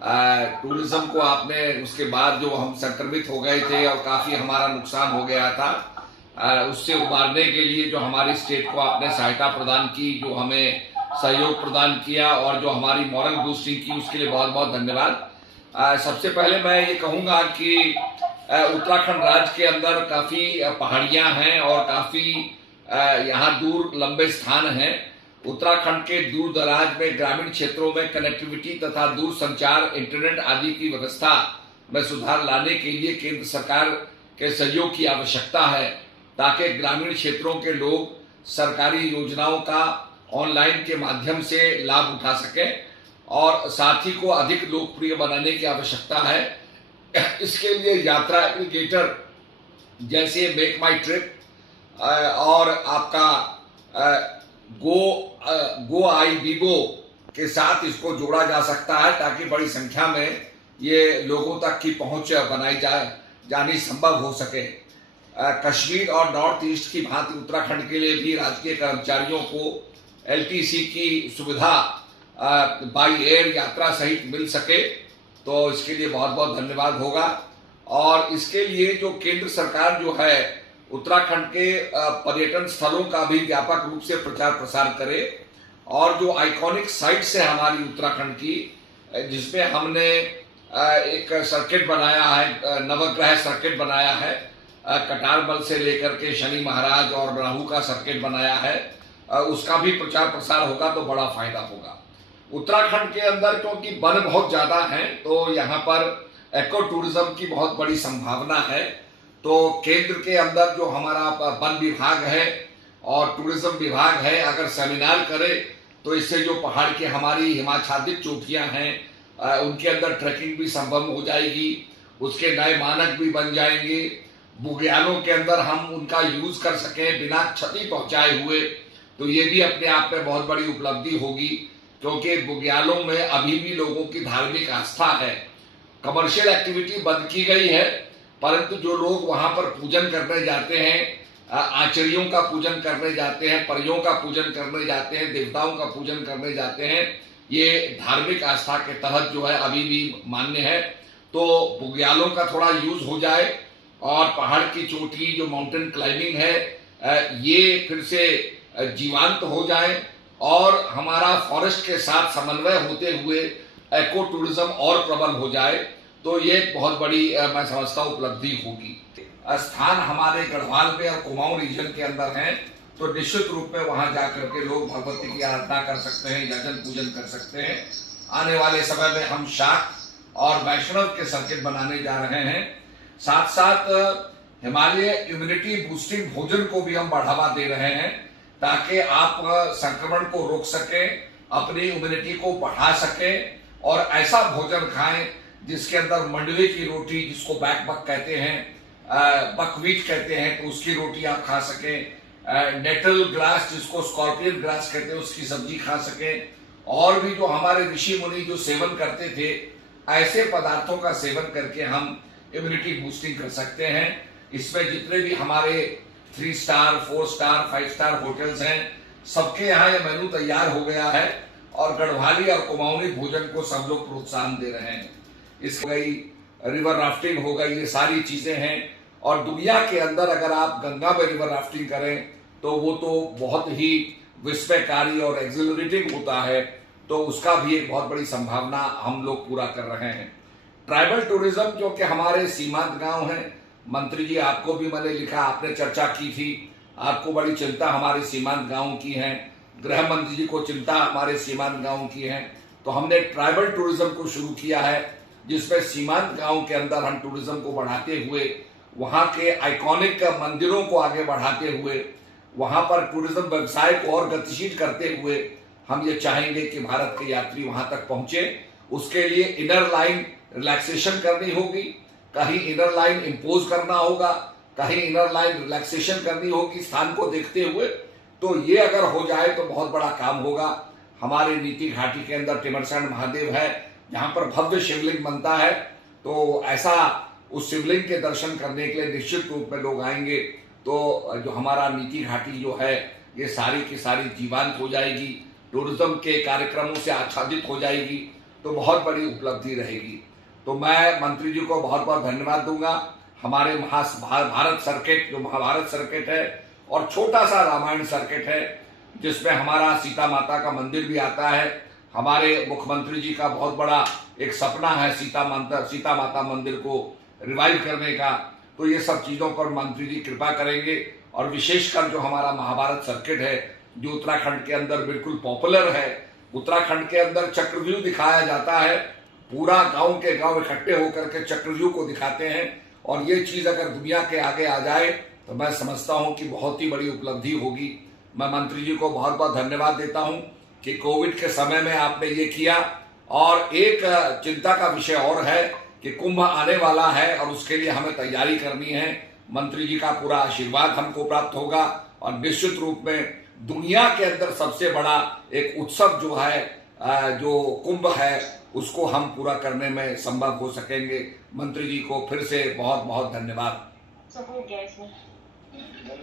Tourism को आपने उसके बाद जो हम संक्रमित हो गए थे और काफी हमारा नुकसान हो गया था, उससे उबारने के लिए जो हमारी स्टेट को आपने सहायता प्रदान की, जो हमें सहयोग प्रदान किया और जो हमारी मॉरल बूस्टिंग की, उसके लिए बहुत बहुत धन्यवाद। सबसे पहले मैं ये कहूँगा कि उत्तराखंड राज्य के अंदर काफ़ी पहाड़ियाँ हैं और काफ़ी यहाँ दूर लंबे स्थान हैं। उत्तराखंड के दूर दराज में ग्रामीण क्षेत्रों में कनेक्टिविटी तथा दूर संचार, इंटरनेट आदि की व्यवस्था में सुधार लाने के लिए केंद्र सरकार के सहयोग की आवश्यकता है, ताकि ग्रामीण क्षेत्रों के लोग सरकारी योजनाओं का ऑनलाइन के माध्यम से लाभ उठा सकें और साथ ही को अधिक लोकप्रिय बनाने की आवश्यकता है। इसके लिए यात्रा एग्रीगेटर जैसे मेक माई ट्रिप और आपका गो आई बीबो के साथ इसको जोड़ा जा सकता है, ताकि बड़ी संख्या में ये लोगों तक की पहुंच बनाई जानी संभव हो सके। कश्मीर और नॉर्थ ईस्ट की भांति उत्तराखंड के लिए भी राजकीय कर्मचारियों को एलटीसी की सुविधा बाई एयर यात्रा सहित मिल सके, तो इसके लिए बहुत बहुत धन्यवाद होगा। और इसके लिए जो केंद्र सरकार जो है उत्तराखंड के पर्यटन स्थलों का भी व्यापक रूप से प्रचार प्रसार करे और जो आइकॉनिक साइट्स है हमारी उत्तराखंड की, जिसमें हमने एक सर्किट बनाया है, नवग्रह सर्किट बनाया है, कटारमल से लेकर के शनि महाराज और राहु का सर्किट बनाया है, उसका भी प्रचार प्रसार होगा तो बड़ा फायदा होगा। उत्तराखंड के अंदर क्योंकि वन बहुत ज्यादा है, तो यहाँ पर एको टूरिज्म की बहुत बड़ी संभावना है। तो केंद्र के अंदर जो हमारा वन विभाग है और टूरिज्म विभाग है, अगर सेमिनार करे तो इससे जो पहाड़ की हमारी हिमाच्छादित चोटियां हैं उनके अंदर ट्रैकिंग भी संभव हो जाएगी, उसके नए मानक भी बन जाएंगे, बुग्यालों के अंदर हम उनका यूज कर सकें बिना क्षति पहुंचाए हुए, तो ये भी अपने आप में बहुत बड़ी उपलब्धि होगी। क्योंकि बुग्यालों में अभी भी लोगों की धार्मिक आस्था है। कमर्शियल एक्टिविटी बंद की गई है, परंतु जो लोग वहां पर पूजन करने जाते हैं, आचार्यों का पूजन करने जाते हैं, परियों का पूजन करने जाते हैं, देवताओं का पूजन करने जाते हैं, ये धार्मिक आस्था के तहत जो है अभी भी मान्य है। तो बुग्यालों का थोड़ा यूज हो जाए और पहाड़ की चोटी जो माउंटेन क्लाइंबिंग है ये फिर से जीवांत हो जाए और हमारा फॉरेस्ट के साथ समन्वय होते हुए एको टूरिज्म और प्रबल हो जाए, तो ये बहुत बड़ी मैं समझता हूँ उपलब्धि होगी। स्थान हमारे गढ़वाल में और कुमाऊं रीजन के अंदर हैं, तो निश्चित रूप में वहां जाकर के लोग भगवती की आराधना कर सकते हैं, यजन पूजन कर सकते हैं। आने वाले समय में हम शाक्त और वैष्णव के सर्किट बनाने जा रहे हैं। साथ साथ हिमालय इम्यूनिटी बूस्टिंग भोजन को भी हम बढ़ावा दे रहे हैं, ताकि आप संक्रमण को रोक सकें, अपनी इम्यूनिटी को बढ़ा सकें और ऐसा भोजन खाएं जिसके अंदर मंडवे की रोटी, जिसको बैकबक कहते हैं, बकवीट कहते हैं, तो उसकी रोटी आप खा सकें, नेटल ग्रास जिसको स्कॉर्पियन ग्रास कहते हैं उसकी सब्जी खा सकें, और भी जो हमारे ऋषि मुनि जो सेवन करते थे ऐसे पदार्थों का सेवन करके हम इम्यूनिटी बूस्टिंग कर सकते हैं। इसमें जितने भी हमारे 3 स्टार 4 स्टार 5 स्टार होटल्स हैं, सबके यहाँ ये मेनू तैयार हो गया है और गढ़वाली और कुमाऊनी भोजन को सब लोग प्रोत्साहन दे रहे हैं। इस गई रिवर राफ्टिंग हो गई, ये सारी चीजें हैं। और दुनिया के अंदर अगर आप गंगा में रिवर राफ्टिंग करें तो वो तो बहुत ही विस्मयकारी और एक्सिलरेटिंग होता है, तो उसका भी एक बहुत बड़ी संभावना हम लोग पूरा कर रहे हैं। ट्राइबल टूरिज्म जो कि हमारे सीमांत गांव हैं, मंत्री जी आपको भी मैंने लिखा, आपने चर्चा की थी, आपको बड़ी चिंता हमारे सीमांत गांव की है, गृह मंत्री जी को चिंता हमारे सीमांत गांव की है, तो हमने ट्राइबल टूरिज्म को शुरू किया है, जिसमें सीमांत गांव के अंदर हम टूरिज्म को बढ़ाते हुए, वहां के आइकॉनिक मंदिरों को आगे बढ़ाते हुए, वहां पर टूरिज्म व्यवसाय को और गतिशील करते हुए हम ये चाहेंगे कि भारत के यात्री वहां तक पहुंचे। उसके लिए इनर लाइन रिलैक्सेशन करनी होगी, कहीं इनर लाइन इम्पोज करना होगा, कहीं इनर लाइन रिलैक्सेशन करनी होगी स्थान को देखते हुए। तो ये अगर हो जाए तो बहुत बड़ा काम होगा। हमारे नीति घाटी के अंदर टिमरसैंड महादेव है, जहां पर भव्य शिवलिंग बनता है, तो ऐसा उस शिवलिंग के दर्शन करने के लिए निश्चित रूप में लोग आएंगे, तो जो हमारा नीति घाटी जो है ये सारी की सारी जीवंत हो जाएगी, टूरिज्म के कार्यक्रमों से आच्छादित हो जाएगी। तो बहुत बड़ी उपलब्धि रहेगी। तो मैं मंत्री जी को बहुत बहुत धन्यवाद दूंगा। हमारे भारत सर्किट, जो महाभारत सर्किट है और छोटा सा रामायण सर्किट है, जिसमें हमारा सीता माता का मंदिर भी आता है। हमारे मुख्यमंत्री जी का बहुत बड़ा एक सपना है सीता माता मंदिर को रिवाइव करने का। तो ये सब चीजों पर मंत्री जी कृपा करेंगे। और विशेषकर जो हमारा महाभारत सर्किट है, जो उत्तराखंड के अंदर बिल्कुल पॉपुलर है, उत्तराखंड के अंदर चक्रव्यूह दिखाया जाता है, पूरा गांव के गांव इकट्ठे होकर के चक्रव्यूह को दिखाते हैं। और ये चीज अगर दुनिया के आगे आ जाए तो मैं समझता हूं कि बहुत ही बड़ी उपलब्धि होगी। मैं मंत्री जी को बहुत बहुत धन्यवाद देता हूं कि कोविड के समय में आपने ये किया। और एक चिंता का विषय और है कि कुंभ आने वाला है और उसके लिए हमें तैयारी करनी है। मंत्री जी का पूरा आशीर्वाद हमको प्राप्त होगा और निश्चित रूप में दुनिया के अंदर सबसे बड़ा एक उत्सव जो है, जो कुंभ है, उसको हम पूरा करने में संभव हो सकेंगे। मंत्री जी को फिर से बहुत बहुत धन्यवाद।